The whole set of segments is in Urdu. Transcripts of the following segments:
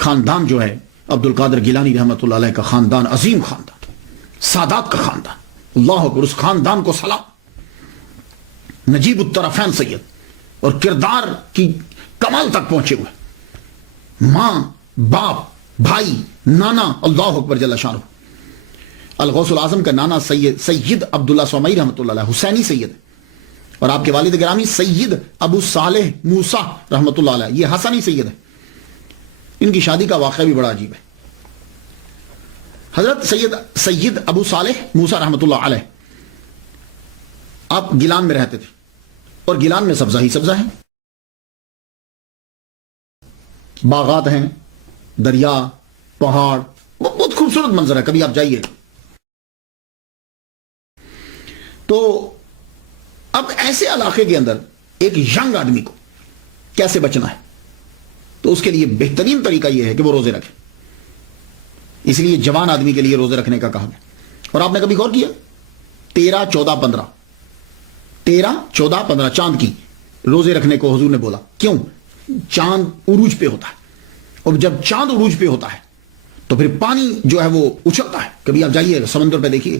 خاندان جو ہے عبد القادر گیلانی رحمۃ اللہ علیہ کا خاندان عظیم خاندان، سادات کا خاندان، اللہ اکبر، اس خاندان کو سلام. نجیب الطرفین سید اور کردار کی کمال تک پہنچے ہوئے، ماں باپ بھائی نانا، اللہ اکبر جل شانہ. الغوث العظم کا نانا سید عبداللہ سومئی رحمۃ اللہ علیہ حسینی سید ہے، اور آپ کے والد گرامی سید ابو صالح موسیٰ رحمۃ اللہ علیہ یہ حسنی سید ہے. ان کی شادی کا واقعہ بھی بڑا عجیب ہے. حضرت سید ابو صالح موسیٰ رحمۃ اللہ علیہ آپ گیلان میں رہتے تھے، اور گیلان میں سبزہ ہی سبزہ ہے، باغات ہیں، دریا، پہاڑ، بہت خوبصورت منظر ہے، کبھی آپ جائیے. تو اب ایسے علاقے کے اندر ایک ینگ آدمی کو کیسے بچنا ہے؟ تو اس کے لیے بہترین طریقہ یہ ہے کہ وہ روزے رکھے. اس لیے جوان آدمی کے لیے روزے رکھنے کا کہا گیا. اور آپ نے کبھی غور کیا 13 14 15 13 14 15 چاند کی روزے رکھنے کو حضور نے بولا؟ کیوں؟ چاند عروج پہ ہوتا ہے، اور جب چاند عروج پہ ہوتا ہے تو پھر پانی جو ہے وہ اچھلتا ہے. کبھی آپ جائیے سمندر پہ دیکھیے،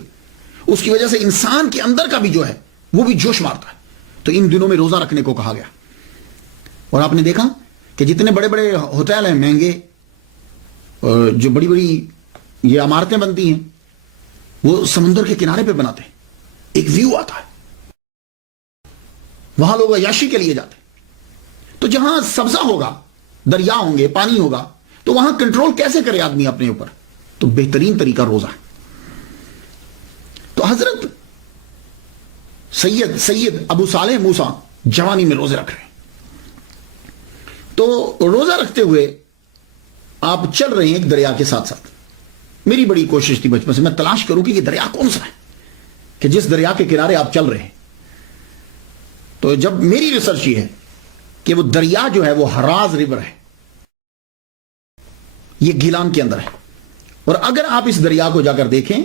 اس کی وجہ سے انسان کے اندر کا بھی جو ہے وہ بھی جوش مارتا ہے. تو ان دنوں میں روزہ رکھنے کو کہا گیا. اور آپ نے دیکھا کہ جتنے بڑے بڑے ہوٹل ہیں مہنگے، جو بڑی بڑی یہ عمارتیں بنتی ہیں، وہ سمندر کے کنارے پہ بناتے ہیں. ایک ویو آتا ہے، وہاں لوگ عیاشی کے لیے جاتے ہیں. تو جہاں سبزہ ہوگا، دریا ہوں گے، پانی ہوگا، تو وہاں کنٹرول کیسے کرے آدمی اپنے اوپر؟ تو بہترین طریقہ روزہ ہے. تو حضرت سید ابو صالح موسیٰ جوانی میں روزے رکھ رہے ہیں. تو روزہ رکھتے ہوئے آپ چل رہے ہیں ایک دریا کے ساتھ ساتھ. میری بڑی کوشش تھی بچپن سے میں تلاش کروں کہ یہ دریا کون سا ہے کہ جس دریا کے کنارے آپ چل رہے ہیں. تو جب میری ریسرچ یہ ہے کہ وہ دریا جو ہے وہ ہراز ریور ہے، یہ گیلان کے اندر ہے. اور اگر آپ اس دریا کو جا کر دیکھیں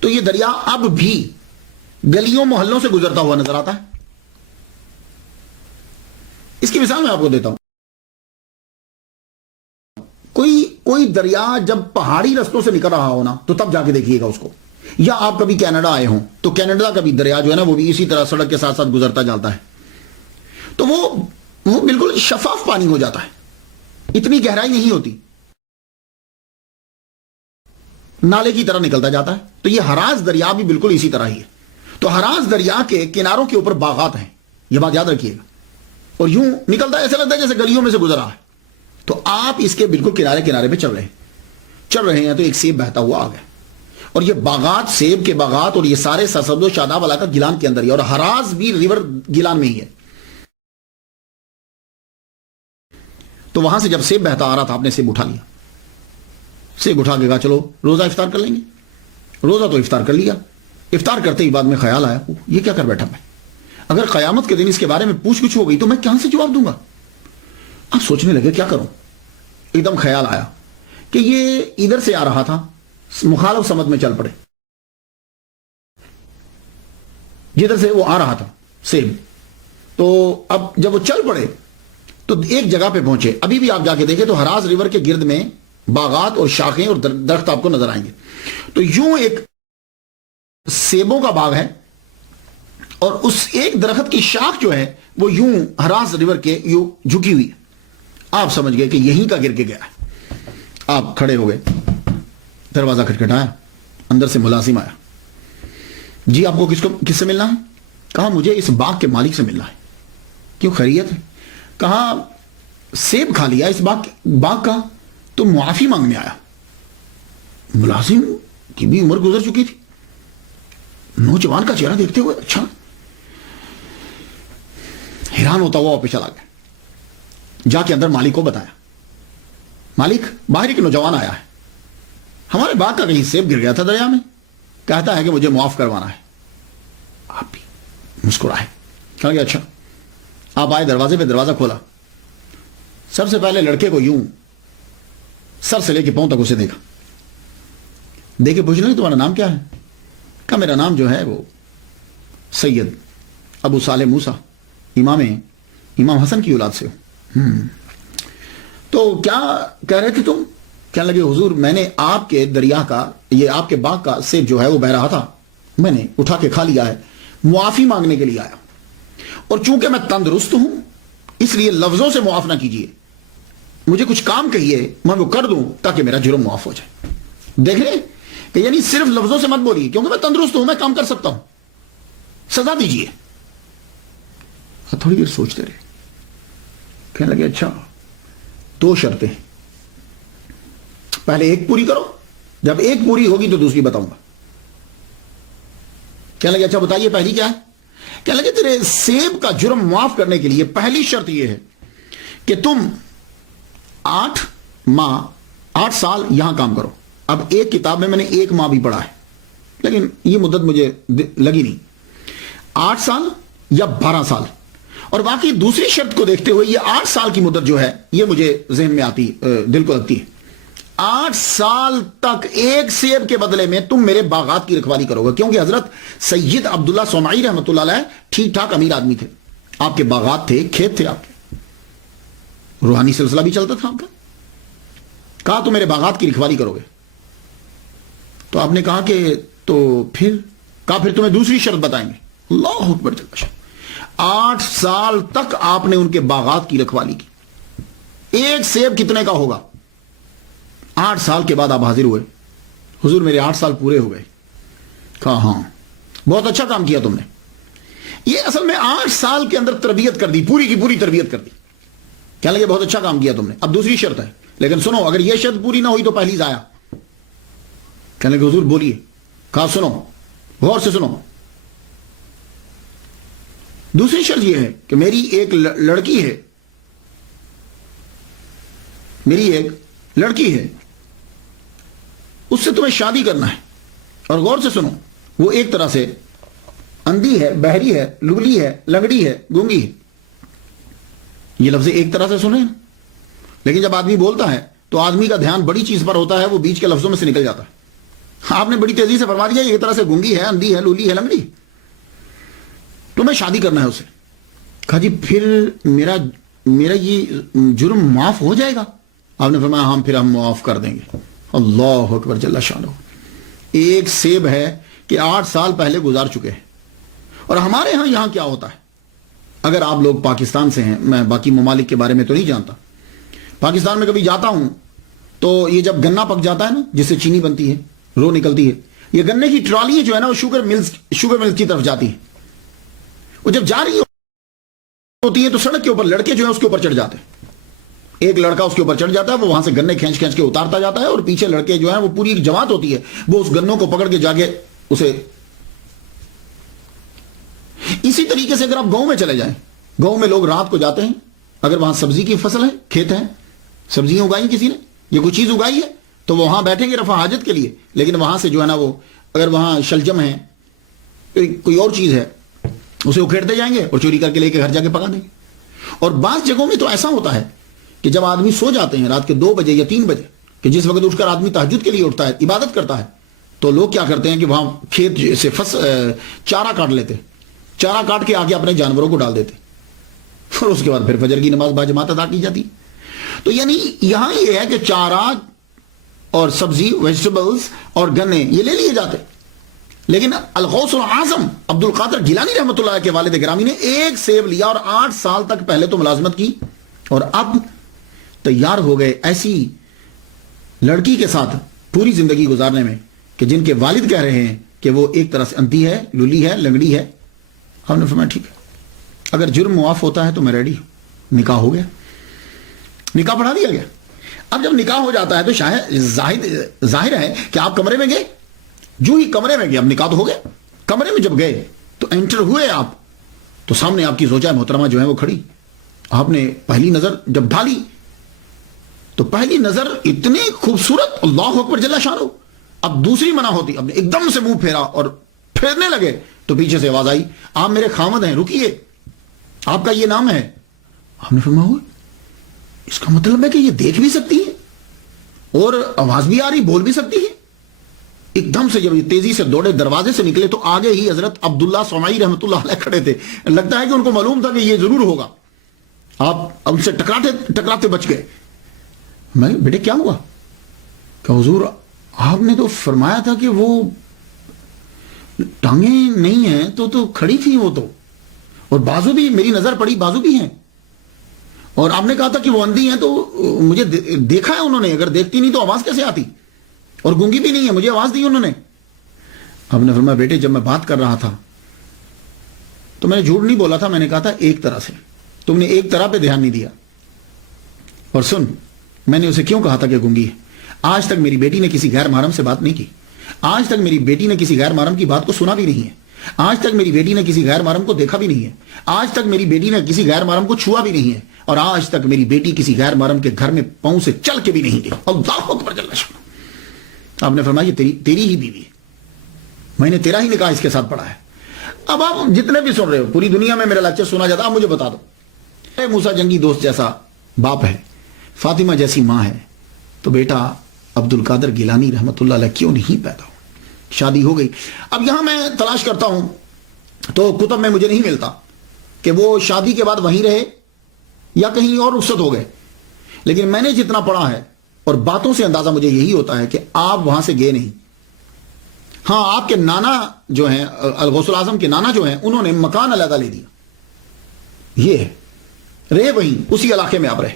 تو یہ دریا اب بھی گلیوں محلوں سے گزرتا ہوا نظر آتا ہے. اس کی مثال میں آپ کو دیتا ہوں. کوئی دریا جب پہاڑی رستوں سے نکل رہا ہو نا تو تب جا کے دیکھیے گا اس کو. یا آپ کبھی کینیڈا آئے ہوں تو کینیڈا کا بھی دریا جو ہے نا وہ بھی اسی طرح سڑک کے ساتھ ساتھ گزرتا جاتا ہے. تو وہ بالکل شفاف پانی ہو جاتا ہے، اتنی گہرائی نہیں ہوتی، نالے کی طرح نکلتا جاتا ہے. تو یہ ہراز دریا بھی بالکل اسی طرح ہی ہے. تو ہراز دریا کے کناروں کے اوپر باغات ہیں، یہ بات یاد رکھیے گا. اور یوں نکلتا ہے، ایسا لگتا ہے جیسے گلیوں میں سے گزر رہا ہے. تو آپ اس کے بالکل کنارے پہ چل رہے ہیں تو ایک سیب بہتا ہوا آ گیا. اور یہ باغات، سیب کے باغات اور یہ سارے سرسبز و شاداب علاقہ گیلان کے اندر ہی ہے، اور ہراز بھی ریور گیلان میں ہی ہے. تو وہاں سے جب سیب بہتا آ رہا تھا، آپ نے سیب اٹھا لیا. سیب اٹھا کے کہا چلو روزہ افطار کر لیں گے. روزہ تو افطار کر لیا. افطار کرتے ہی بعد میں خیال آیا یہ کیا کر بیٹھا میں، اگر قیامت کے دن اس کے بارے میں پوچھ گچھ ہو گئی تو میں کہاں سے جواب دوں گا. اب سوچنے لگے کیا کروں. ایک دم خیال آیا کہ یہ ادھر سے آ رہا تھا، مخالف سمت میں چل پڑے. جدھر سے وہ آ رہا تھا سیب، تو اب جب وہ چل پڑے تو ایک جگہ پہ پہنچے. ابھی بھی آپ جا کے دیکھیں تو ہراز ریور کے گرد میں باغات اور شاخیں اور درخت آپ کو نظر آئیں گے. تو یوں ایک سیبوں کا باغ ہے، اور اس ایک درخت کی شاخ جو ہے وہ یوں ہراز ریور کے یوں جھکی ہوئی ہے. آپ سمجھ گئے کہ یہیں کا گر کے گیا ہے. آپ کھڑے ہو گئے، دروازہ کھٹکھٹایا، اندر سے ملازم آیا. جی آپ کو کس سے ملنا ہے؟ کہا مجھے اس باغ کے مالک سے ملنا ہے. کیوں، خیریت ہے؟ کہا سیب کھا لیا اس باغ کا تو معافی مانگنے آیا. ملازم کی بھی عمر گزر چکی تھی، نوجوان کا چہرہ دیکھتے ہوئے اچھا حیران ہوتا ہوا واپس چلا گیا. جا کے اندر مالک کو بتایا، مالک باہر ایک نوجوان آیا ہے، ہمارے باغ کا کہیں سیب گر گیا تھا دریا میں، کہتا ہے کہ مجھے معاف کروانا ہے. آپ بھی مسکرائے، کہا کہ اچھا. آپ آئے دروازے پہ، دروازہ کھولا. سب سے پہلے لڑکے کو یوں سر سے لے کے پاؤں تک اسے دیکھا. دیکھے پوچھ لیں تمہارا نام کیا ہے؟ کہا میرا نام جو ہے وہ سید ابو صالح موسیٰ، امام حسن کی اولاد سے ہوں. تو کیا کہہ رہے تھے تم؟ کہنے لگے حضور میں نے آپ کے دریا کا یہ آپ کے باغ کا سیب جو ہے وہ بہ رہا تھا، میں نے اٹھا کے کھا لیا ہے، معافی مانگنے کے لیے آیا، اور چونکہ میں تندرست ہوں اس لیے لفظوں سے معاف نہ کیجئے، مجھے کچھ کام کہیے میں وہ کر دوں تاکہ میرا جرم معاف ہو جائے۔ دیکھ رہے کہ یعنی صرف لفظوں سے مت بولیے، کیونکہ میں تندرست ہوں، میں کام کر سکتا ہوں، سزا دیجئے۔ تھوڑی دیر سوچتے رہے، کہنے لگے اچھا 2 شرطیں، پہلے ایک پوری کرو، جب ایک پوری ہوگی تو دوسری بتاؤں گا۔ کہنے لگے اچھا بتائیے پہلی کیا ہے؟ کہنے لگے تیرے سیب کا جرم معاف کرنے کے لیے پہلی شرط یہ ہے کہ تم 8 سال یہاں کام کرو۔ اب ایک کتاب میں نے 1 ماہ بھی پڑھا ہے، لیکن یہ مدت مجھے لگی نہیں، 8 سال یا 12 سال، اور باقی دوسری شرط کو دیکھتے ہوئے یہ 8 سال کی مدت جو ہے یہ مجھے ذہن میں آتی، دل کو لگتی ہے۔ 8 سال تک ایک سیب کے بدلے میں تم میرے باغات کی رکھوالی کرو گے، کیونکہ حضرت سید عبداللہ صومعی رحمۃ اللہ علیہ ٹھیک ٹھاک امیر آدمی تھے، آپ کے باغات تھے، کھیت تھے، آپ کے روحانی سلسلہ بھی چلتا تھا آپ کا۔ کہا تو میرے باغات کی رکھوالی کرو گے، تو آپ نے کہا کہ تو پھر تمہیں دوسری شرط بتائیں گے۔ اللہ اکبر جل شانہ، 8 سال تک آپ نے ان کے باغات کی رکھوالی کی۔ ایک سیب کتنے کا ہوگا؟ 8 سال کے بعد آپ حاضر ہوئے، حضور میرے 8 سال پورے ہو گئے۔ کہا ہاں بہت اچھا کام کیا تم نے، یہ اصل میں 8 سال کے اندر تربیت کر دی، پوری کی پوری تربیت کر دی۔ کہنے لگے بہت اچھا کام کیا تم نے، اب دوسری شرط ہے، لیکن سنو اگر یہ شرط پوری نہ ہوئی تو پہلی ضائع۔ کہنے لگے حضور بولیے۔ کہا سنو غور سے سنو، دوسری شرط یہ ہے کہ میری ایک لڑکی ہے، اس سے تمہیں شادی کرنا ہے، اور غور سے سنو وہ ایک طرح سے اندھی ہے، بہری ہے، لگلی ہے، لنگڑی ہے، گونگی ہے۔ یہ لفظ ایک طرح سے سنیں، لیکن جب آدمی بولتا ہے تو آدمی کا دھیان بڑی چیز پر ہوتا ہے، وہ بیچ کے لفظوں میں سے نکل جاتا ہے۔ آپ نے بڑی تیزی سے فرما دیا ایک طرح سے گونگی ہے، اندھی ہے، لولی ہے، لنگڑی، تمہیں شادی کرنا ہے اسے۔ کہا جی پھر میرا یہ جرم معاف ہو جائے گا؟ آپ نے فرمایا ہاں پھر ہم معاف کر دیں گے۔ اللہ اکبر جل شانہ، ایک سیب ہے کہ 8 سال پہلے گزار چکے ہیں۔ اور ہمارے ہاں یہاں کیا ہوتا ہے، اگر آپ لوگ پاکستان سے ہیں، میں باقی ممالک کے بارے میں تو نہیں جانتا، پاکستان میں کبھی جاتا ہوں تو یہ جب گنا پک جاتا ہے نا، جس سے چینی بنتی ہے، رو نکلتی ہے، یہ گنے کی ٹرالی جو ہے نا وہ شوگر ملز کی طرف جاتی ہے، وہ جب جا رہی ہوتی ہے تو سڑک کے اوپر لڑکے جو ہیں اس کے اوپر چڑھ جاتے ہیں، ایک لڑکا اس کے اوپر چڑھ جاتا ہے، وہ وہاں سے گنے کھینچ کے اتارتا جاتا ہے، اور پیچھے لڑکے جو ہیں وہ پوری ایک جماعت ہوتی ہے، وہ اس گنوں کو پکڑ کے جا کے اسے۔ اسی طریقے سے اگر آپ گاؤں میں چلے جائیں، گاؤں میں لوگ رات کو جاتے ہیں، اگر وہاں سبزی کی فصل ہے، کھیت ہیں، سبزیاں اگائی کسی نے، یہ کوئی چیز اگائی ہے، تو وہاں بیٹھیں گے رفع حاجت کے لیے، لیکن وہاں سے جو ہے نا وہ اگر وہاں شلجم ہے، کوئی اور چیز ہے، اسے اکھیڑتے جائیں گے اور چوری کر کے لے کے گھر جا کے پکا دیں گے۔ اور بعض جگہوں میں تو ایسا ہوتا ہے کہ جب آدمی سو جاتے ہیں رات کے 2 بجے یا 3 بجے، کہ جس وقت اٹھ کر آدمی تہجد کے لیے اٹھتا ہے، عبادت کرتا ہے، تو لوگ کیا کرتے ہیں کہ وہاں کھیت سے چارہ کاٹ لیتے، چارہ کاٹ کے آگے اپنے جانوروں کو ڈال دیتے، اور اس کے بعد پھر فجر کی نماز باجماعت ادا کی جاتی۔ تو یعنی یہاں یہ ہے کہ چارہ اور سبزی، ویجیٹیبلز اور گنے یہ لے لیے جاتے، لیکن الغوث العظم عبد القادر گیلانی رحمۃ اللہ کے والد گرامی نے ایک سیب لیا اور 8 سال تک پہلے تو ملازمت کی، اور اب تیار ہو گئے ایسی لڑکی کے ساتھ پوری زندگی گزارنے میں کہ جن کے والد کہہ رہے ہیں کہ وہ ایک طرح سے اندھی ہے، لولی ہے، لنگڑی ہے۔ ہم نے فرمایا ٹھیک ہے، اگر جرم معاف ہوتا ہے تو میں ریڈی ہوں۔ نکاح ہو گیا، نکاح پڑھا دیا گیا۔ اب جب نکاح ہو جاتا ہے تو شاید ظاہر ہے کہ آپ کمرے میں گئے، جو ہی کمرے میں گئے، اب نکاح تو ہو گیا، کمرے میں جب گئے تو انٹر ہوئے آپ، تو سامنے آپ کی زوجہ محترمہ جو ہے وہ کھڑی، آپ نے پہلی نظر جب ڈالی تو پہلی نظر اتنی خوبصورت، اللہ اکبر جل شانہ، اب دوسری منع ہوتی، اب ایک دم سے منہ پھیرا اور پھیرنے لگے تو پیچھے سے آواز آئی آپ میرے خامد ہیں، رکیے، آپ کا یہ نام ہے۔ ہم نے فرمایا اس کا مطلب ہے کہ یہ دیکھ بھی سکتی ہے اور آواز بھی آ رہی، بول بھی سکتی ہے۔ ایک دم سے جب یہ تیزی سے دوڑے دروازے سے نکلے تو آگے ہی حضرت عبداللہ صومعی رحمۃ اللہ علیہ کھڑے تھے، لگتا ہے کہ ان کو معلوم تھا کہ یہ ضرور ہوگا، آپ ان سے ٹکراتے بچ گئے۔ میں بیٹے کیا ہوا؟ کہ حضور آپ نے تو فرمایا تھا کہ وہ ٹانگیں نہیں ہیں تو کھڑی تھی وہ تو، اور بازو بھی، میری نظر پڑی بازو بھی ہیں، اور آپ نے کہا تھا کہ وہ اندھی ہیں، تو مجھے دیکھا ہے انہوں نے، اگر دیکھتی نہیں تو آواز کیسے آتی؟ اور گونگی بھی نہیں ہے، مجھے آواز دی انہوں نے۔ اب نے فرمایا بیٹے جب میں بات کر رہا تھا تو میں نے جھوٹ نہیں بولا تھا، میں نے کہا تھا ایک طرح سے، تم نے ایک طرح پہ دھیان نہیں دیا۔ اور سن، میں نے اسے کیوں کہا تھا کہ گونگی ہے؟ آج تک میری بیٹی نے کسی غیر محرم سے بات نہیں کی، آج تک میری بیٹی نے کسی غیر محرم کی بات کو سنا بھی نہیں ہے، آج تک میری بیٹی نے کسی غیر محرم کو دیکھا بھی نہیں ہے، آج تک میری بیٹی نے کسی غیر محرم کو چھوا بھی نہیں ہے، اور آج تک میری بیٹی کسی غیر محرم کے گھر میں پاؤں سے چل کے بھی نہیں گئی۔ اللہ اکبر جل شانہ۔ آپ نے فرمایا یہ تیری ہی بیوی ہے، میں نے تیرا ہی نکاح اس کے ساتھ پڑھا ہے۔ اب آپ جتنے بھی سن رہے ہو، پوری دنیا میں میرا لیکچر سنا جاتا، آپ مجھے بتا دو، موسیٰ جنگی دوست جیسا باپ ہے، فاطمہ جیسی ماں ہے، تو بیٹا عبد القادر گیلانی رحمت اللہ علیہ کیوں نہیں پیدا ہو؟ شادی ہو گئی۔ اب یہاں میں تلاش کرتا ہوں تو کتب میں مجھے نہیں ملتا کہ وہ شادی کے بعد وہیں رہے یا کہیں اور رخصت ہو گئے، لیکن میں نے جتنا پڑھا ہے اور باتوں سے اندازہ مجھے یہی ہوتا ہے کہ آپ وہاں سے گئے نہیں۔ ہاں، آپ کے نانا جو ہیں، الغوث الاعظم کے نانا جو ہیں، انہوں نے مکان علیحدہ لے دیا، یہ ہے، رہے وہیں، اسی علاقے میں آپ رہے۔